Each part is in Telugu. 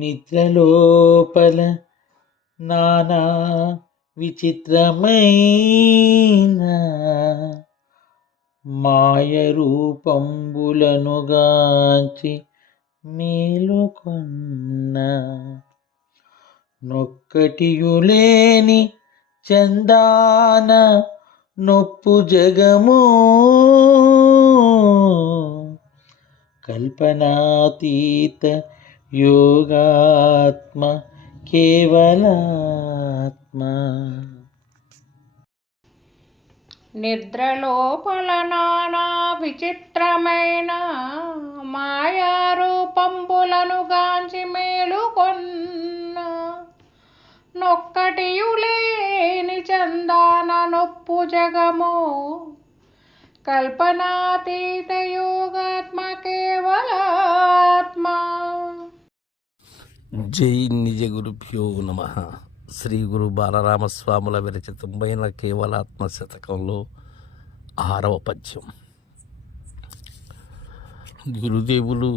నిద్రలోపల నానా విచిత్రమైన మాయ రూపంబులనుగాంచి మేలుకొన్న నొక్కటియులేని చందాన నొప్పు జగము కల్పనాతీత యోగాత్మ కేవలాత్మ. నిద్రలోపల నానా విచిత్రమైన మాయారూపంబులను గాంచి మేలుకొన్న నొక్కటియులేని చందాన నొప్పు జగము కల్పనాతీత యోగాత్మ కేవలాత్మ. జై నిజ గురుభ్యో నమ. శ్రీ గురు బాలరామస్వాముల విరచితమైన కేవలాత్మ శతకంలో 6వ పద్యం. గురుదేవులు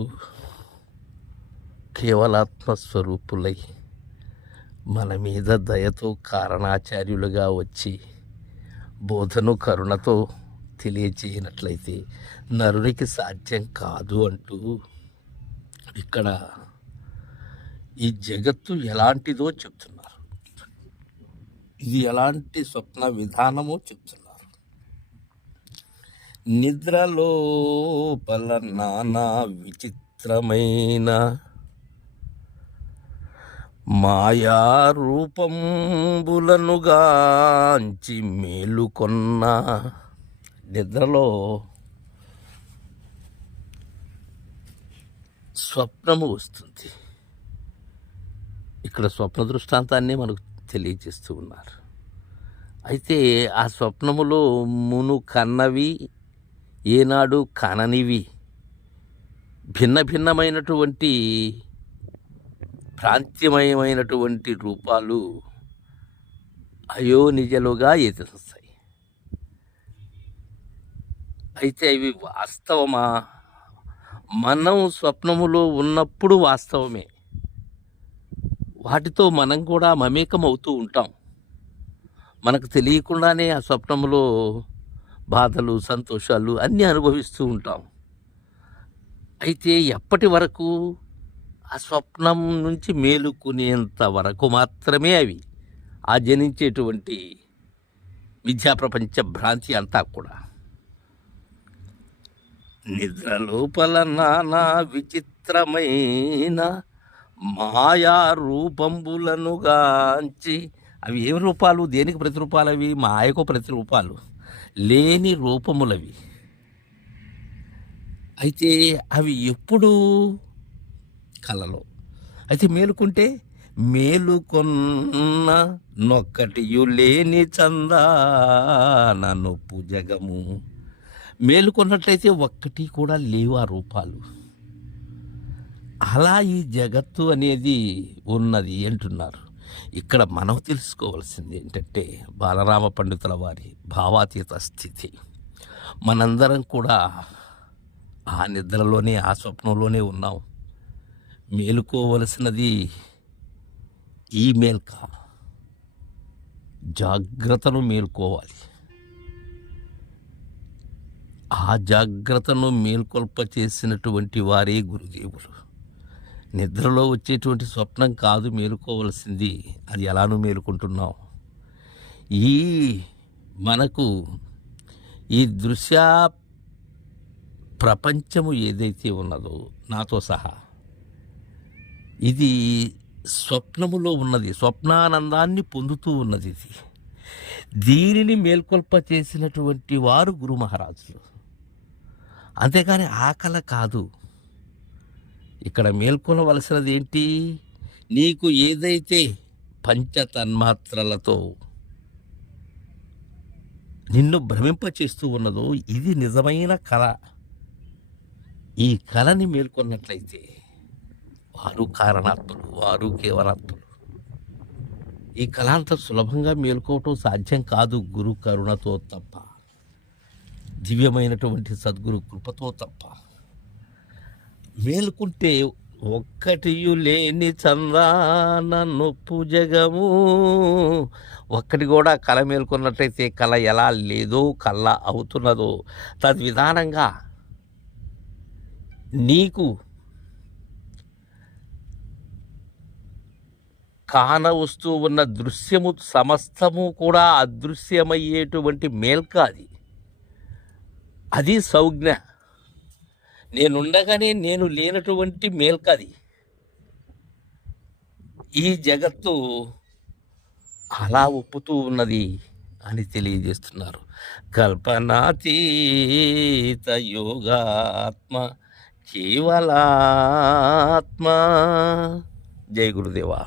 కేవలాత్మ స్వరూపులై మన మీద దయతో కారణాచార్యులుగా వచ్చి బోధను కరుణతో తెలియచేయనట్లయితే నరునికి సాధ్యం కాదు అంటూ ఇక్కడ ఈ జగత్తు ఎలాంటిదో చెప్తున్నారు. ఇది ఎలాంటి స్వప్న విధానమో చెప్తున్నారు. నిద్రలోపల నానా విచిత్రమైన మాయా రూపంబులనుగాంచి మేలుకొన్న. నిద్రలో స్వప్నము వస్తుంది. ఇక్కడ స్వప్న దృష్టాంతాన్ని మనకు తెలియజేస్తూ ఉన్నారు. అయితే ఆ స్వప్నములో మును కన్నవి ఏనాడు కననివి భిన్న భిన్నమైనటువంటి ప్రాంత్యమయమైనటువంటి రూపాలు అయోనిజలుగా ఎదురొస్తాయి. అయితే అవి వాస్తవమా? మనం స్వప్నములో ఉన్నప్పుడు వాస్తవమే, వాటితో మనం కూడా మమేకం అవుతూ ఉంటాం. మనకు తెలియకుండానే ఆ స్వప్నంలో బాధలు సంతోషాలు అన్నీ అనుభవిస్తూ ఉంటాం. అయితే ఎప్పటి వరకు? ఆ స్వప్నం నుంచి మేలుకునేంత వరకు మాత్రమే అవి ఆ జనించేటువంటి విద్యాప్రపంచ భ్రాంతి అంతా కూడా. నిద్రలోపల నానా విచిత్రమైన మాయా రూపంబులనుగాంచి. అవి ఏమి రూపాలు? దేనికి ప్రతిరూపాలు? అవి మాయకు ప్రతిరూపాలు, లేని రూపములవి. అయితే అవి ఎప్పుడు? కలలో. అయితే మేలుకుంటే మేలుకొన్న నొక్కటియు లేని చందాన నొప్పు జగము. మేలుకొన్నట్లయితే ఒక్కటి కూడా లేవు ఆ రూపాలు. అలా ఈ జగత్తు అనేది ఉన్నది అంటున్నారు. ఇక్కడ మనం తెలుసుకోవాల్సింది ఏంటంటే బాలరామ పండితుల వారి భావాతీత స్థితి. మనందరం కూడా ఆ నిద్రలోనే ఆ స్వప్నంలోనే ఉన్నాం. మేలుకోవలసినది ఈ మేల్క, జాగ్రత్తను మేలుకోవాలి. ఆ జాగ్రత్తను మేల్కొల్ప చేసినటువంటి వారే గురుదేవులు. నిద్రలో వచ్చేటువంటి స్వప్నం కాదు మేలుకోవలసింది. అది ఎలానూ మేలుకుంటున్నాం. ఈ మనకు ఈ దృశ్య ప్రపంచము ఏదైతే ఉన్నదో నాతో సహా ఇది స్వప్నములో ఉన్నది, స్వప్నానందాన్ని పొందుతూ ఉన్నది. ఇది దీనిని మేల్కొల్ప చేసినటువంటి వారు గురు మహారాజులు. అంతేకాని ఆకల కాదు. ఇక్కడ మేల్కొనవలసినది ఏంటి? నీకు ఏదైతే పంచతన్మాత్రలతో నిన్ను భ్రమింపచేస్తూ ఉన్నదో ఇది నిజమైన కళ. ఈ కళని మేల్కొన్నట్లయితే వారు కారణాత్ములు, వారు కేవలాత్ములు. ఈ కళ అంత సులభంగా మేల్కోవటం సాధ్యం కాదు గురు కరుణతో తప్ప, దివ్యమైనటువంటి సద్గురు కృపతో తప్ప. మేలుకుంటే ఒక్కటియు లేని చందాన నొప్పు జగము. ఒక్కటి కూడా కల మేల్కొన్నట్లయితే కళ ఎలా లేదో కళ్ళ అవుతున్నదో తద్విధానంగా నీకు కాన వస్తూ ఉన్న దృశ్యము సమస్తము కూడా అదృశ్యమయ్యేటువంటి మేల్క అది సంజ్ఞ. నేనుండగానే నేను లేనటువంటి మేల్కది. ఈ జగత్తు అలా ఒప్పుతూ ఉన్నది అని తెలియజేస్తున్నారు. కల్పనాతీత యోగాత్మ కేవలాత్మ. జై గురుదేవా.